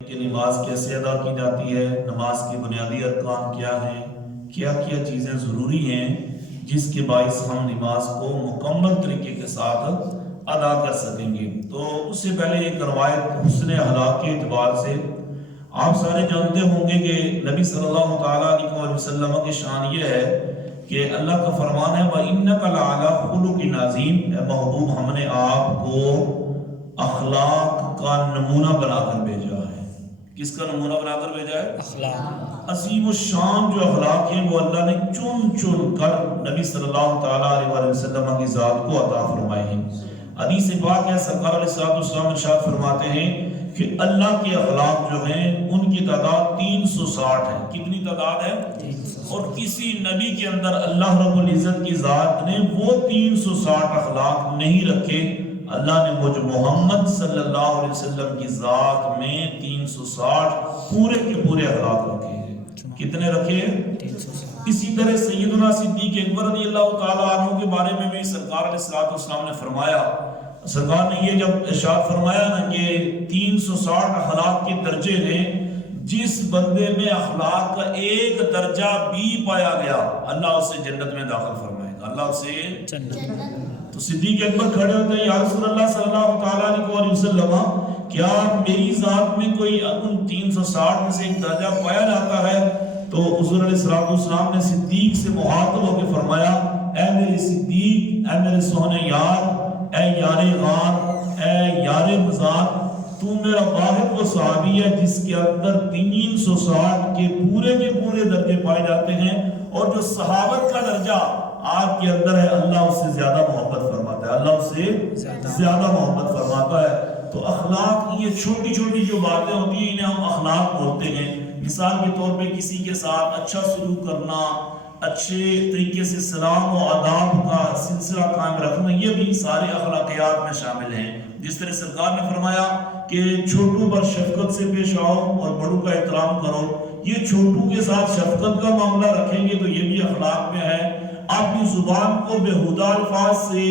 کہ نماز کیسے ادا کی جاتی ہے، نماز کے بنیادی ارکان کیا ہیں، کیا کیا چیزیں ضروری ہیں جس کے باعث ہم نماز کو مکمل طریقے کے ساتھ ادا کر سکیں گے۔ تو اس سے پہلے ایک روایت حسن اخلاق کے اعتبار سے آپ سارے جانتے ہوں گے کہ نبی صلی اللہ تعالیٰ علیہ وسلم کی شان یہ ہے کہ اللہ کا فرمان ہے وَإِنَّكَ لَعَلَىٰ خُلُقٍ عَظِيمٍ، اے محبوب ہم نے آپ کو اخلاق کا نمونہ بنا کر بھیجا ہے۔ کس کا نمونہ بنا کر بھیجا ہے؟ اخلاق۔ عظیم الشان جو اخلاق ہیں وہ اللہ نے چن چن کر نبی صلی اللہ تعالیٰ علیہ وسلم کی ذات کو عطا فرمائے ہیں۔ حدیث پاک ہے، سرکار علیہ السلام ارشاد فرماتے ہیں کہ اللہ کے اخلاق جو ہیں ان کی تعداد 360 ہے۔ کتنی تعداد ہے؟ اور کسی نبی کے اندر اللہ رب العزت کی ذات نے وہ 360 اخلاق نہیں رکھے، اللہ نے مجھ محمد صلی اللہ علیہ وسلم کی ذات میں 360 پورے کے پورے اخلاق رکھے ہیں۔ کتنے رکھے ہیں؟ 360۔ اسی طرح سیدنا صدیق اکبر رضی اللہ تعالیٰ عنہ کے بارے میں بھی سرکار علیہ السلام نے فرمایا، سرکار نے یہ جب ارشاد فرمایا نا کہ 360 اخلاق کے درجے ہیں، جس بندے میں اخلاق کا ایک درجہ بھی پایا گیا اللہ اسے جنت میں داخل فرمائے گا، اللہ اسے جنت۔ تو صدیق اکبر کھڑے ہوتے ہیں، یا رسول اللہ صلی اللہ تعالیٰ علیہ وسلم کیا میری ذات میں کوئی ان 360 میں سے ایک درجہ پایا جاتا ہے؟ تو حضور علیہ السلام نے صدیق سے مخاطب ہو کے فرمایا، اے میرے صدیق، اے میرے سونے یار، اے یار غار، اے یار مزار، تو میرا واحد وہ صحابی ہے جس کے اندر 360 کے پورے درجے پائے جاتے ہیں، اور جو صحابت کا درجہ آپ کے اندر ہے اللہ اس سے زیادہ محبت فرماتا ہے، اللہ اس سے زیادہ محبت فرماتا ہے۔ تو اخلاق یہ چھوٹی چھوٹی جو باتیں ہوتی ہیں انہیں ہم اخلاق بولتے ہیں۔ مثال کے طور پہ کسی کے ساتھ اچھا سلوک کرنا، اچھے طریقے سے سلام و آداب کا سلسلہ قائم رکھنا، یہ بھی سارے اخلاقیات میں شامل ہیں۔ جس طرح سرکار نے فرمایا کہ چھوٹوں پر شفقت سے پیش آؤ اور بڑوں کا احترام کرو، یہ چھوٹوں کے ساتھ شفقت کا معاملہ رکھیں گے تو یہ بھی اخلاق میں ہے۔ اپنی زبان کو بےہودہ الفاظ سے،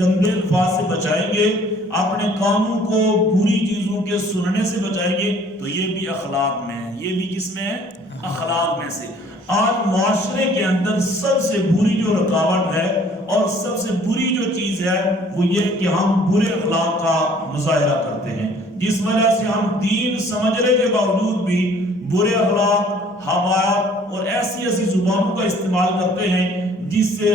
گندے الفاظ سے بچائیں گے، اپنے کانوں کو بری چیزوں کے سننے سے بچائیں گے تو یہ بھی اخلاق میں ہے۔ یہ بھی کس میں ہے؟ اخلاق میں سے۔ آج معاشرے کے اندر سب سے بری جو رکاوٹ ہے اور سب سے بری جو چیز ہے وہ یہ کہ ہم برے اخلاق کا مظاہرہ کرتے ہیں، جس وجہ سے ہم دین سمجھنے کے باوجود بھی برے اخلاق، حوایات اور ایسی زبانوں کا استعمال کرتے ہیں جس سے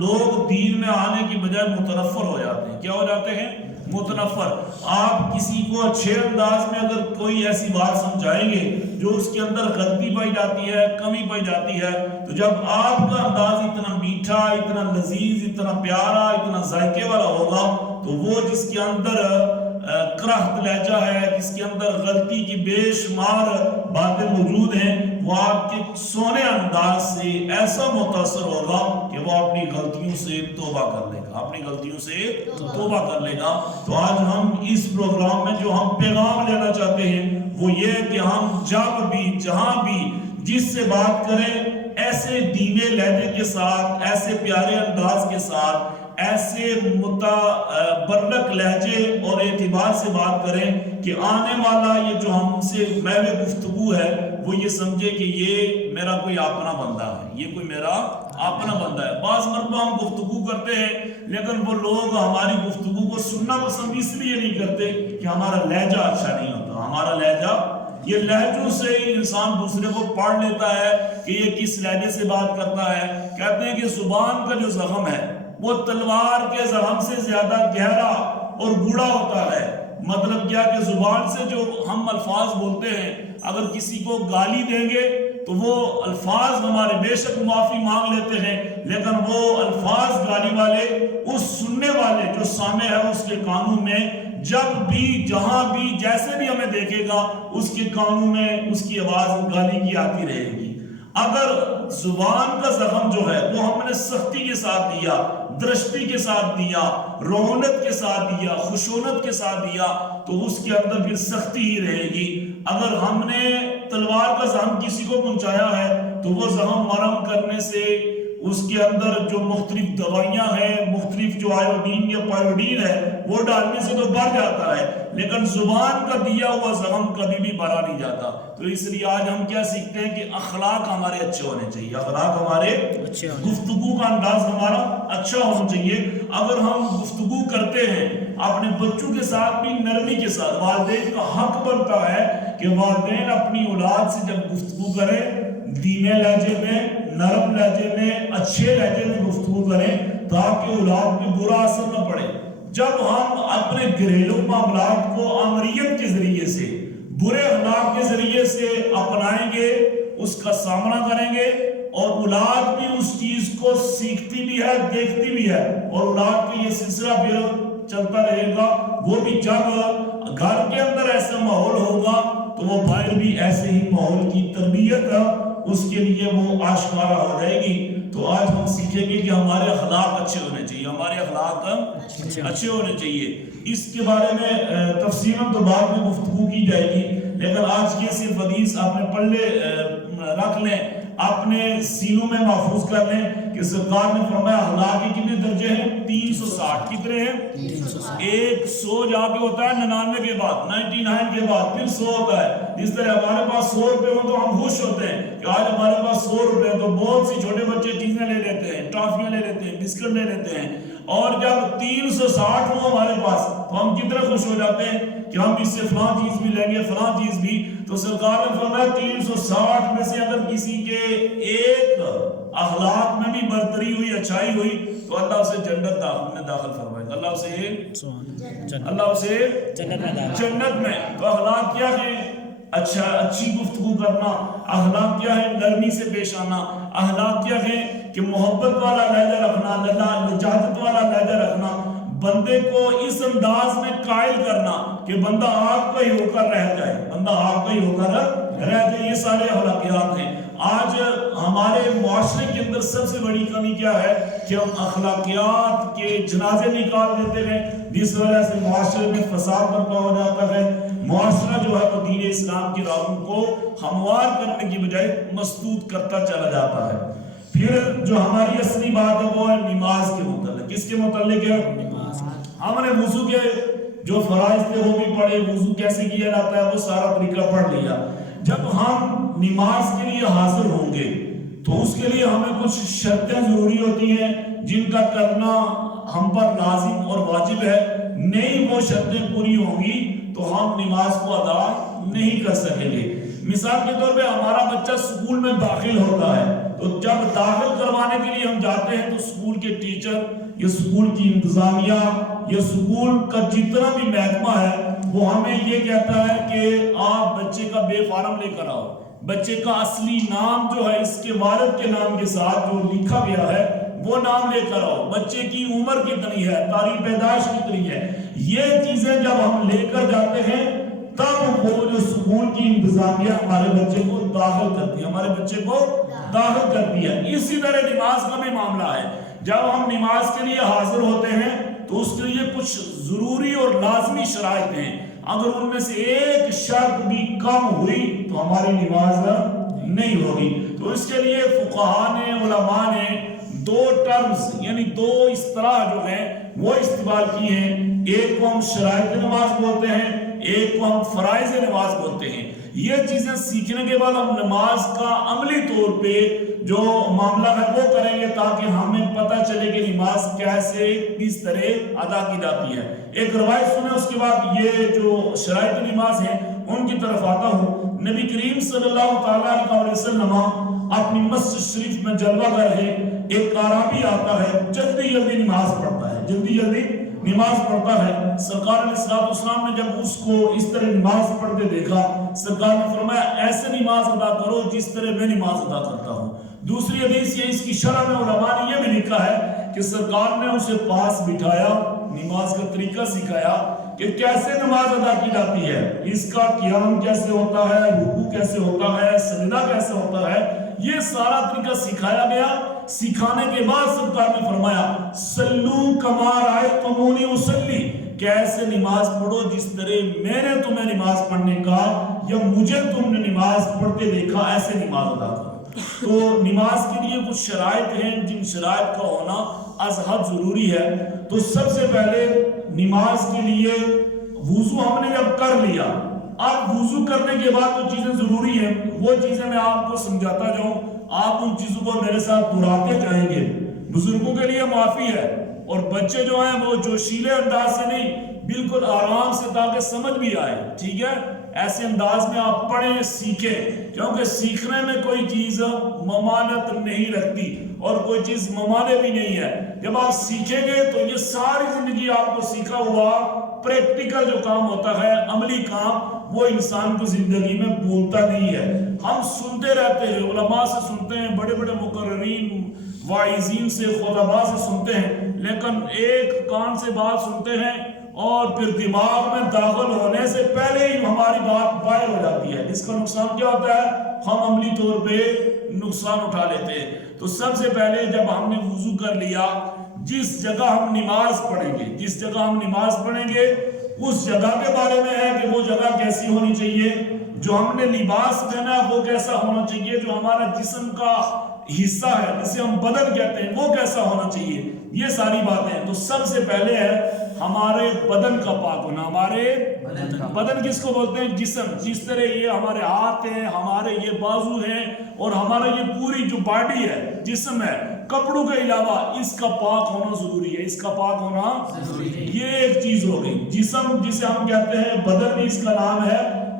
لوگ دین میں آنے کی بجائے متنفر ہو جاتے ہیں۔ کیا ہو جاتے ہیں؟ متنفر۔ آپ کسی کو اچھے انداز میں اگر کوئی ایسی بات سمجھائیں گے جو اس کے اندر غلطی پائی جاتی ہے، کمی پائی جاتی ہے، تو جب آپ کا انداز اتنا میٹھا، اتنا لذیذ، اتنا پیارا، اتنا ذائقے والا ہوگا تو وہ جس کے اندر کرہت لہجہ ہے، جس کے اندر غلطی کی بے شمار باتیں موجود ہیں، وہ آپ کے سونے انداز سے ایسا متاثر ہوگا کہ وہ اپنی غلطیوں سے توبہ کر لے گا، اپنی غلطیوں سے توبہ کر لے گا۔ تو آج ہم اس پروگرام میں جو ہم پیغام لینا چاہتے ہیں وہ یہ ہے کہ ہم جب بھی، جہاں بھی، جس سے بات کریں ایسے دھیمے لہجے کے ساتھ، ایسے پیارے انداز کے ساتھ، ایسے متبرک لہجے اور اعتبار سے بات کریں کہ آنے والا یہ جو ہم سے محو گفتگو ہے وہ یہ سمجھے کہ یہ میرا کوئی اپنا بندہ ہے، یہ کوئی میرا اپنا بندہ ہے۔ بعض مرتبہ ہم گفتگو کرتے ہیں لیکن وہ لوگ ہماری گفتگو کو سننا پسند اس لیے نہیں کرتے کہ ہمارا لہجہ اچھا نہیں ہوتا۔ ہمارا لہجہ، یہ لہجوں سے ہی انسان دوسرے کو پڑھ لیتا ہے کہ یہ کس لہجے سے بات کرتا ہے۔ کہتے ہیں کہ زبان کا جو زخم ہے وہ تلوار کے زخم سے زیادہ گہرا اور گوڑا ہوتا ہے۔ مطلب کیا کہ زبان سے جو ہم الفاظ بولتے ہیں، اگر کسی کو گالی دیں گے تو وہ الفاظ ہمارے بے شک معافی مانگ لیتے ہیں، لیکن وہ الفاظ گالی والے اس سننے والے جو سامع ہے اس کے کانوں میں جب بھی، جہاں بھی، جیسے بھی ہمیں دیکھے گا اس کے کانوں میں اس کی آواز گالی کی آتی رہے گی۔ اگر زبان کا زخم جو ہے وہ ہم نے سختی کے ساتھ دیا، درشتی کے ساتھ دیا، رونت کے ساتھ دیا، خشونت کے ساتھ دیا تو اس کے اندر پھر سختی ہی رہے گی۔ اگر ہم نے تلوار کا زخم کسی کو پہنچایا ہے تو وہ زخم مرہم کرنے سے اس کے اندر جو مختلف دوائیاں ہیں، مختلف جو آیوڈین یا پائیوڈین ہے وہ ڈالنے سے تو بڑھ جاتا ہے، لیکن زبان کا دیا ہوا زغم کبھی بھی بھرا نہیں جاتا۔ تو اس لیے آج ہم کیا سیکھتے ہیں کہ اخلاق ہمارے اچھے ہونے چاہیے، اخلاق ہمارے گفتگو کا انداز ہمارا اچھا ہونا چاہیے۔ اگر ہم گفتگو کرتے ہیں اپنے بچوں کے ساتھ بھی نرمی کے ساتھ، والدین کا حق بنتا ہے کہ والدین اپنی اولاد سے جب گفتگو کریں دھیمے لہجے میں، نرم لہجے میں، اچھے لہجے میں گفتگو کریں تاکہ اولاد پہ برا اثر نہ پڑے۔ جب ہم اپنے گھریلو معاملات کو آمریت کے ذریعے سے، برے اخلاق کے ذریعے سے اپنائیں گے، اس کا سامنا کریں گے، اور اولاد بھی اس چیز کو سیکھتی بھی ہے، دیکھتی بھی ہے، اور اولاد کا یہ سلسلہ پھر چلتا رہے گا۔ وہ بھی جب گھر کے اندر ایسا ماحول ہوگا تو وہ باہر بھی ایسے ہی ماحول کی تربیت اس کے لیے وہ آشکارا ہو جائے گی۔ تو آج ہم سیکھیں گے کہ ہمارے اخلاق اچھے ہونے چاہیے، ہمارے اخلاق اچھے ہونے چاہیے۔ اس کے بارے میں تفصیلاً تو بعد میں گفتگو کی جائے گی، لیکن آج یہ صرف حدیث آپ نے پڑھ لے، رکھ لیں، اپنے سینوں میں محفوظ کر لیں کہ سرکار نے فرمایا اخلاق کے کتنے درجے ہیں؟ 360۔ کتنے ہیں؟ 100 جا کے ہوتا ہے 99 کے بعد، 99 کے بعد پھر 100 ہوتا ہے۔ جس طرح ہمارے پاس 100 روپے ہو تو ہم خوش ہوتے ہیں کہ آج ہمارے پاس 100 روپے، تو بہت سی چھوٹے بچے چیزیں لے لیتے ہیں، ٹافیاں لے لیتے ہیں، بسکٹ لے لیتے ہیں۔ اور جب 360 ہو ہمارے پاس تو ہم کتنا خوش ہو جاتے ہیں کہ ہم اس سے فلاں چیز بھی لیں گے، فلاں چیز بھی۔ تو سرکار نے فرمایا 360 میں سے اگر کسی کے ایک اخلاق میں بھی برتری ہوئی، اچھائی ہوئی، تو اللہ اسے جنت میں داخل فرمائے گا۔ اللہ اسے جنت میں۔ تو اخلاق کیا ہے؟ اچھی گفتگو کرنا۔ اخلاق کیا ہے؟ نرمی سے پیش آنا۔ اخلاق کیا ہے؟ کہ محبت والا لہجہ رکھنا، لجاجت والا لہجہ رکھنا، بندے کو اس انداز میں قائل کرنا کہ بندہ آپ کا ہی ہو کر رہ جائے، بندہ آپ کا ہی ہو کر رہ جائے۔ یہ سارے اخلاقیات ہیں۔ آج ہمارے معاشرے کے اندر سب سے بڑی کمی کیا ہے کہ ہم اخلاقیات کے جنازے نکال دیتے ہیں، جس وجہ سے معاشرے میں فساد برپا ہو جاتا ہے۔ معاشرہ جو ہے وہ دین اسلام کی راہوں کو ہموار کرنے کی بجائے مسدود کرتا چلا جاتا ہے۔ پھر جو ہماری اصلی بات ہے وہ ہے نماز کے متعلق۔ کس کے متعلق ہے؟ ہم نے وضو کے جو فرائض تھے وہ بھی پڑھے، وضو کیسے کیا جاتا ہے وہ سارا طریقہ پڑھ لیا۔ جب ہم نماز کے لیے حاضر ہوں گے تو اس کے لیے ہمیں کچھ شرطیں ضروری ہوتی ہیں جن کا کرنا ہم پر لازم اور واجب ہے۔ نہیں وہ شرطیں پوری ہوں گی تو ہم نماز کو ادا نہیں کر سکیں گے۔ مثال کے طور پہ ہمارا بچہ سکول میں داخل ہوتا ہے، تو جب داخل کروانے کے لیے ہم جاتے ہیں تو سکول کے ٹیچر یا سکول کی انتظامیہ یا سکول کا جتنا بھی محکمہ ہے وہ ہمیں یہ کہتا ہے کہ آپ بچے کا بے فارم لے کر آؤ، بچے کا اصلی نام جو ہے اس کے والد کے نام کے ساتھ جو لکھا گیا ہے وہ نام لے کر آؤ، بچے کی عمر کتنی ہے، تاریخ پیدائش کتنی ہے۔ یہ چیزیں جب ہم لے کر جاتے ہیں تب وہ جو سکول کی انتظامیہ ہمارے بچے کو داخل کرتی ہے، ہمارے بچے کو داخل کرتی ہے۔ اسی طرح نماز کا بھی معاملہ ہے۔ جب ہم نماز کے لیے حاضر ہوتے ہیں تو اس کے لیے کچھ ضروری اور لازمی شرائط ہیں، اگر ان میں سے ایک شرط بھی کم ہوئی تو ہماری نماز نہیں ہوگی۔ تو اس کے لیے فقہاء نے، علماء نے 2 ٹرمز یعنی 2 اصطلاح جو ہیں وہ استعمال کی ہیں۔ ایک کو ہم شرائط نماز بولتے ہیں، ایک کو ہم فرائض نماز بولتے ہیں۔ یہ چیزیں سیکھنے کے بعد ہم نماز کا عملی طور پہ جو معاملہ ہے وہ کریں گے تاکہ ہمیں پتہ چلے کہ نماز کیسے کس طرح ادا کی جاتی ہے۔ ایک روایت سنیں، اس کے بعد یہ جو شرائط نماز ہیں ان کی طرف آتا ہوں۔ نبی کریم صلی اللہ تعالیٰ علیہ وسلم اپنی مسجد شریف میں جلوہ گر ہے، ایک اعرابی آتا ہے، جلدی جلدی نماز پڑھتا ہے، جلدی جلدی نماز پڑھتا ہے۔ سرکار علیہ السلام نے جب اس کو اس طرح نماز پڑھتے دیکھا، سرکار نے فرمایا ایسے نماز ادا کرو جس طرح میں نماز ادا کرتا ہوں۔ دوسری حدیث یہ، اس کی شرح میں علماء نے یہ بھی لکھا ہے کہ سرکار نے اسے پاس بٹھایا، نماز کا طریقہ سکھایا کہ کیسے نماز ادا کی جاتی ہے، اس کا قیام کیسے ہوتا ہے، رکوع کیسے ہوتا ہے، سجدہ کیسے ہوتا ہے، یہ سارا طریقہ سکھایا گیا۔ سکھانے کے بعد سرکار نے فرمایا صلو کما رأیتمونی اصلی، کیسے نماز پڑھو جس طرح میں نے تمہیں نماز پڑھنے کا یا مجھے تم نے نماز پڑھتے دیکھا ایسے نماز ادا کرو۔ تو نماز کے لیے کچھ شرائط ہیں جن شرائط کا ہونا از حد ضروری ہے. تو سب سے پہلے نماز کے لیے وضو ہم نے جب کر لیا، اب وضو کرنے کے بعد جو چیزیں ضروری ہیں وہ چیزیں میں آپ کو سمجھاتا جاؤں، آپ ان چیزوں کو میرے ساتھ دہراتے جائیں گے. بزرگوں کے لیے معافی ہے، اور بچے جو ہیں وہ جوشیلے انداز سے نہیں، بالکل آرام سے، تاکہ سمجھ بھی آئے. ٹھیک ہے، ایسے انداز میں آپ پڑھیں، سیکھیں، کیونکہ سیکھنے میں کوئی چیز ممانعت نہیں رکھتی اور کوئی چیز ممانع بھی نہیں ہے. جب آپ سیکھیں گے تو یہ ساری زندگی آپ کو سیکھا ہوا پریکٹیکل جو کام ہوتا ہے، عملی کام، وہ انسان کو زندگی میں بھولتا نہیں ہے. ہم سنتے رہتے ہیں، علماء سے سنتے ہیں، بڑے بڑے مقررین واعظین سے، خطباء سے سنتے ہیں، لیکن ایک کان سے بات سنتے ہیں اور پھر دماغ میں داخل ہونے سے پہلے ہی ہماری بات باہر ہو جاتی ہے. اس کا نقصان کیا ہوتا ہے؟ ہم عملی طور پہ نقصان اٹھا لیتے ہیں. تو سب سے پہلے جب ہم نے وضو کر لیا، جس جگہ ہم نماز پڑھیں گے، جس جگہ ہم نماز پڑھیں گے اس جگہ کے بارے میں ہے کہ وہ جگہ کیسی ہونی چاہیے، جو ہم نے لباس پہنا ہے وہ کیسا ہونا چاہیے، جو ہمارا جسم کا حصہ ہے جسے ہم بدن کہتے ہیں وہ کیسا ہونا چاہیے، یہ ساری باتیں. تو سب سے پہلے ہے ہمارے بدن کا پاک ہونا. ہمارے بدن کس کو بولتے ہیں؟ جسم. جس طرح یہ ہمارے ہاتھ ہیں، ہمارے یہ بازو ہیں، اور ہمارا یہ پوری جو باڈی ہے، جسم ہے، کپڑوں کے علاوہ اس کا پاک ہونا ضروری ہے. اس کا پاک ہونا یہ ایک چیز ہو گئی. جسم جسے ہم کہتے ہیں بدن بھی اس کا نام ہے،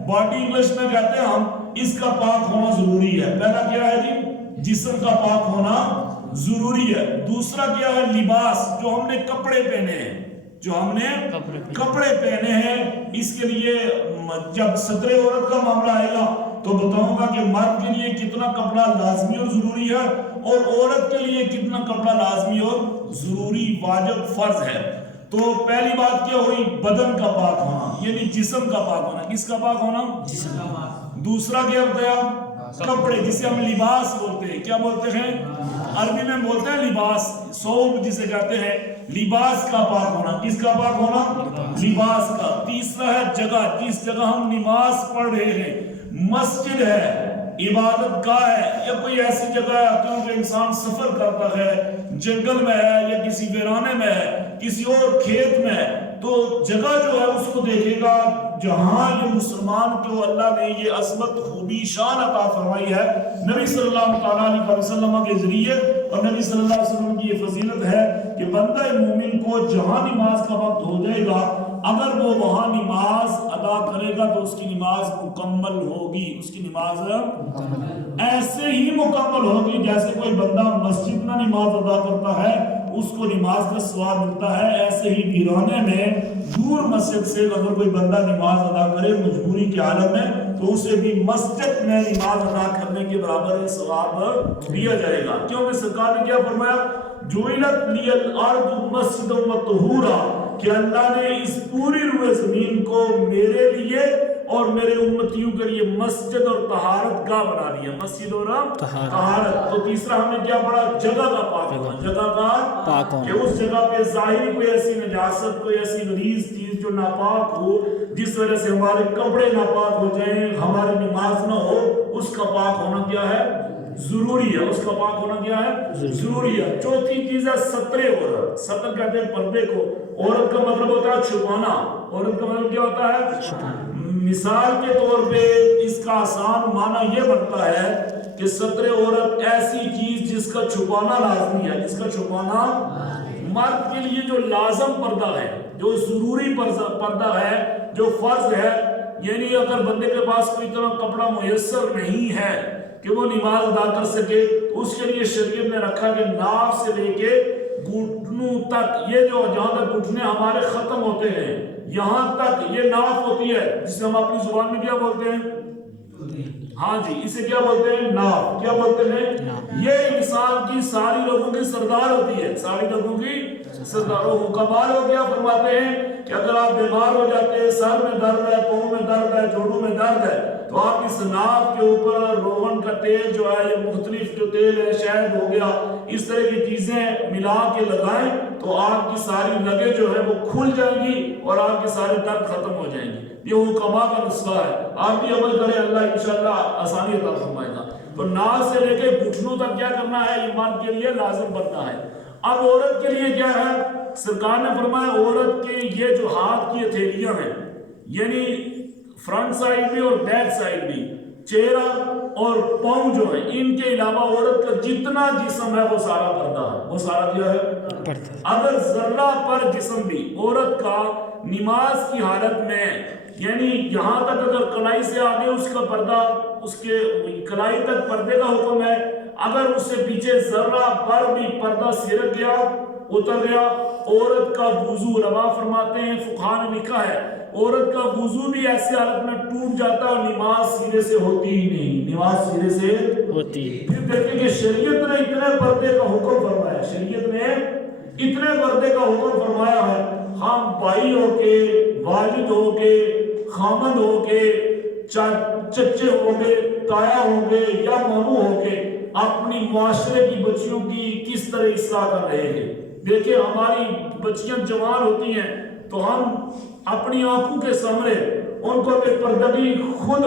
باڈی انگلش میں کہتے ہیں ہم، اس کا پاک ہونا ضروری ہے. پہلا کیا ہے جی؟ جسم کا پاک ہونا ضروری ہے. دوسرا کیا ہے؟ لباس، جو ہم نے کپڑے پہنے ہیں، جو ہم نے کپڑے پہنے ہیں. اس کے لیے جب ستر عورت کا معاملہ آئے گا تو بتاؤں گا کہ مرد کے لیے کتنا کپڑا لازمی اور ضروری ہے، اور عورت کے لیے کتنا کپڑا لازمی اور ضروری، واجب، فرض ہے. تو پہلی بات کیا ہوئی؟ بدن کا پاک ہونا، یعنی جسم کا پاک ہونا. کس کا پاک ہونا؟ جسم کا پاک. دوسرا کیا بتایا؟ کپڑے، جسے ہم لباس بولتے ہیں. کیا بولتے ہیں؟ عربی میں بولتے ہیں لباس، ثوب جسے کہتے ہیں. لباس کا پاک ہونا. کس کا پاک ہونا؟ لباس کا. تیسرا ہے جگہ، جس جگہ ہم نماز پڑھ رہے ہیں، مسجد ہے، عبادت گاہ ہے، یا کوئی ایسی جگہ ہے کیونکہ انسان سفر کرتا ہے، جنگل میں ہے یا کسی ویرانے میں ہے، کسی اور کھیت میں ہے، تو جگہ جو ہے اس کو دیکھے گا جہاں یہ مسلمان کو اللہ نے یہ عظمت، خوبی، شان عطا فرمائی ہے نبی صلی اللہ علیہ وسلم کے ذریعے. اور نبی صلی اللہ علیہ وسلم کی یہ فضیلت ہے کہ بندہ مومن کو جہاں نماز کا وقت ہو جائے گا، اگر وہ وہاں نماز ادا کرے گا تو اس کی نماز مکمل ہوگی. اس کی نماز ایسے ہی مکمل ہوگی جیسے کوئی بندہ مسجد میں نماز ادا کرتا ہے، اس کو نماز کا ثواب ملتا ہے. ایسے ہی ویرانے میں دور مسجد سے اگر کوئی بندہ نماز ادا کرے مجبوری کے حالت میں، تو اسے بھی مسجد میں نماز ادا کرنے کے برابر ثواب دیا جائے گا. کیونکہ سرکار نے کیا فرمایا؟ جُعِلَتْ لِيَ الْأَرْضُ مَسْجِدًا وَطَهُورًا، کہ اللہ نے اس پوری روئے زمین کو میرے لیے اور میرے امتیوں کے لیے مسجد اور طہارت گاہ بنا دیا. مسجد اور طہارت. تو تیسرا ہم نے کیا پڑھا؟ جگہ کا پاک ہونا. جگہ کا پاک ہونا، کہ اس جگہ پہ ظاہری کوئی ایسی نجاست، کوئی ایسی غلیظ چیز جو ناپاک ہو، جس وجہ سے ہمارے کپڑے ناپاک ہو جائیں، ہماری نماز نہ ہو، اس کا پاک ہونا کیا ہے؟ ضروری ہے. اس کا پاک ہونا کیا ہے؟ ضروری ہے. چوتھی چیز ہے ستر عورت. ستر کہتے ہیں پردے کو. عورت کا مطلب ہوتا ہے چھپانا. عورت کا مطلب کیا ہوتا ہے؟ مثال کے طور پہ اس کا آسان معنی یہ بنتا ہے کہ ستر عورت ایسی چیز جس کا چھپانا لازمی ہے، جس کا چھپانا مرد کے لیے جو لازم پردہ ہے، جو ضروری پردہ ہے، جو فرض ہے. یعنی اگر بندے کے پاس کوئی طرح کپڑا میسر نہیں ہے کہ وہ نماز ادا کر سکے، تو اس کے لیے شریعت نے رکھا کہ ناف سے لے کے گھٹنوں تک، یہ جو جہاں تک گھٹنے ہمارے ختم ہوتے ہیں یہاں تک یہ ناف ہوتی ہے، جسے ہم اپنی زبان میں کیا بولتے ہیں؟ ہاں جی، اسے کیا بولتے ہیں؟ ناف. کیا بولتے ہیں؟ یہ انسان کی ساری لوگوں کی سردار ہوتی ہے. ساری لوگوں کی سردار. حکماء لوگ کیا فرماتے ہیں کہ اگر آپ بیمار ہو جاتے ہیں، سر میں درد ہے، پاؤں میں درد ہے، جوڑوں میں درد ہے، تو آپ اس ناف کے اوپر روغن کا تیل جو ہے، یہ مختلف جو تیل ہے، شہد ہو گیا، اس طرح کی چیزیں ملا کے لگائیں تو آپ کی ساری لگیں جو ہے وہ کھل جائیں گی اور آپ کے سارے درد ختم ہو جائیں گے. یہ حکماء کا نسخہ ہے. آپ بھی عمل کریں، اللہ انشاءاللہ آسانی عطا فرمائے گا. تو ناف سے لے کے گھٹنوں تک کیا کرنا ہے؟ یہ مرد کے لیے لازم بنتا ہے. اب عورت کے لیے کیا ہے؟ سرکار نے فرمایا عورت کے یہ جو ہاتھ کی ہتھیلیاں ہیں، یعنی فرنٹ سائڈ بھی اور بیک سائڈ بھی، چہرہ اور پاؤں جو ہیں، ان کے علاوہ عورت کا جتنا جسم ہے وہ سارا پردہ ہے، وہ سارا کیا ہے؟ اگر ذرہ پر جسم بھی عورت کا نماز کی حالت میں، یعنی یہاں تک اگر کلائی سے آگے اس کا پردہ، اس کے کلائی تک پردے کا حکم ہے، اگر اس سے پیچھے ذرہ پر بھی پردہ سرک گیا، اتر گیا، عورت کا وضو، روا فرماتے ہیں فقہاء نے لکھا ہے عورت کا وضو بھی ایسی حالت میں ٹوٹ جاتا اور نماز سیدھے سے ہوتی ہی نہیں، نماز سیدھے سے ہوتی۔ پھر دیکھیں کہ شریعت نے اتنے پردے کا حکم فرمایا، شریعت نے اتنے پردے کا حکم فرمایا ہے، ہم بھائی ہو کے، والد ہو کے، خامد ہو کے، چچے ہو گے، تایا ہو گے یا ماموں ہو کے، اپنی معاشرے کی بچیوں کی کس طرح اصلاح کر رہے ہیں۔ دیکھیں ہماری بچیاں جوان ہوتی ہیں تو ہم اپنی آنکھوں کے سامنے ان کو بے پردگی خود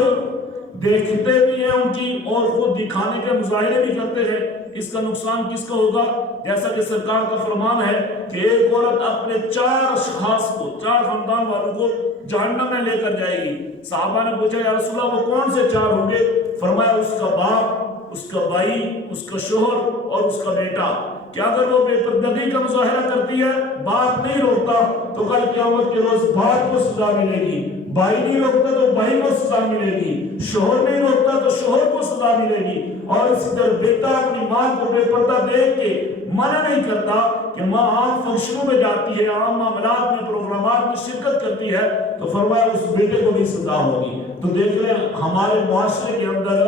دیکھتے بھی ہیں ان کی، اور خود دکھانے کے مظاہرے بھی کرتے ہیں۔ اس کا نقصان کس کا ہوگا؟ جیسا کہ سرکار کا فرمان ہے کہ ایک عورت اپنے 4 اشخاص کو، 4 خاندان والوں کو جہنم میں لے کر جائے گی۔ صحابہ نے پوچھا یا رسول اللہ وہ کون سے 4 ہوں گے؟ فرمایا اس کا باپ، اس کا بھائی، اس کا شوہر اور اس کا بیٹا۔ کہ اگر وہ بے پردگی کا مظاہرہ کرتی ہے، باپ نہیں روکتا تو کل قیامت کے روز باپ کو سزا ملے گی، بھائی نہیں روکتا تو بھائی کو سزا ملے گی، شوہر نہیں روکتا تو شوہر کو سزا ملے گی، اور اسی طرح بیٹا اپنی ماں کو بے پردہ دیکھ کے منع نہیں کرتا کہ ماں عام فنکشنوں میں جاتی ہے، عام معاملات میں، پروگرامات میں شرکت کرتی ہے، تو فرمایا اس بیٹے کو بھی سزا ہوگی۔ تو دیکھ لیں ہمارے معاشرے کے اندر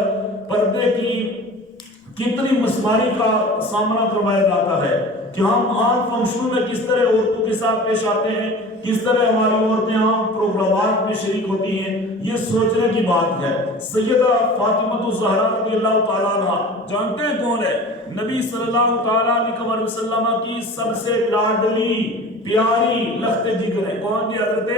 پردے کی کتنی مسماری کا سامنا کروایا جاتا ہے کہ ہم عام فنکشنوں میں کس طرح عورتوں کے ساتھ پیش آتے ہیں، کس طرح ہماری عورتیں عام پروگرامات میں شریک ہوتی ہیں، یہ سوچنے کی بات ہے۔ سیدہ فاطمہ الزہرا رضی اللہ تعالیٰ عنہ جانتے ہیں کون ہے؟ نبی صلی اللہ تعالیٰ علیہ وسلم کی سب سے لاڈلی پیاری لخت جگر ہے، کون جی؟ حضرت